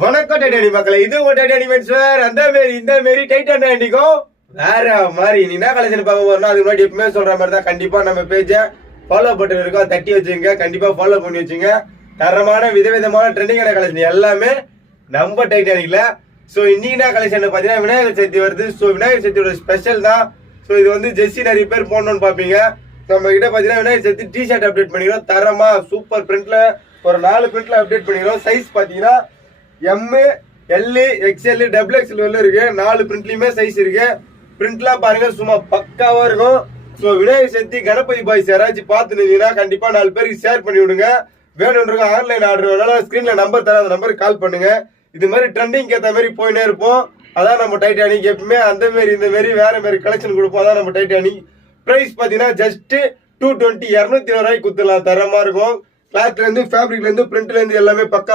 வணக்கம் டைட்டானிக் மக்களே, இது ஒரு டைட்டானிக் மென்ஸ்வேர். அந்த மாரி இந்த மாரி டைட்டான் அன்னைக்கும் வேற மாதிரி நீ என்ன கலெக்ஷன் பார்க்க போறோம்னா அதுக்கு முன்னாடி எப்பவுமே சொல்ற மாதிரி தான். கண்டிப்பா நம்ம பேஜை ஃபாலோ பட்டன் இருக்கும், தட்டி வச்சுங்க. கண்டிப்பா ஃபாலோ பண்ணி வச்சுங்க. தரமான விதவிதமான ட்ரெண்டிங்கான கலெக்ஷன் எல்லாமே நம்ம டைட்டானிக்ல. ஸோ இன்னைக்கு என்ன கலெக்ஷன் பார்த்தீங்கன்னா விநாயகர் சதுர்த்தி வருது. ஸோ விநாயகர் சதுர்த்தியோட ஸ்பெஷல் தான். ஸோ இது வந்து ஜெர்சி நிறைய பேர் போடணும்னு பார்ப்பீங்க. நம்ம கிட்ட பார்த்தீங்கன்னா விநாயகர் சதுர்த்தி டிஷர்ட் அப்டேட் பண்ணிக்கிறோம். தரமா சூப்பர் பிரிண்ட்ல ஒரு 4 பிரிண்ட்ல அப்டேட் பண்ணிக்கிறோம். சைஸ் பார்த்தீங்கன்னா M, L, XL, double XL இருக்கு. 4 பிரிண்ட்லயுமே சைஸ் இருக்கு. பிரிண்ட்லாம் பாருங்க சும்மா பக்காவா இருக்கும். ஸோ விநாயகர் சதுர்த்தி கணபதி பாய்ஸ் யாராச்சும் பார்த்துருந்தீங்கன்னா கண்டிப்பா 4 பேருக்கு ஷேர் பண்ணி விடுங்க. வேணும்ன்றவங்க ஆன்லைன் ஆர்டர் வேணாலும் ஸ்கிரீன்ல நம்பர் தர, அந்த நம்பருக்கு கால் பண்ணுங்க. இது மாதிரி ட்ரெண்டிங் ஏற்ற மாதிரி போயினே இருப்போம். அதான் நம்ம டைட்டானிக். எப்பவுமே அந்த மாரி இந்த மாரி வேற மாதிரி கலெக்ஷன் கொடுப்போம். அதான் நம்ம டைட்டானிக். பிரைஸ் பாத்தீங்கன்னா ஜஸ்ட் 220 220 ரூபாய்க்கு குத்துலாம். தரமா இருக்கும். கிளாத்ல இருந்து ஃபேப்ரிக்ல இருந்து பிரிண்ட்ல இருந்து எல்லாமே பக்கா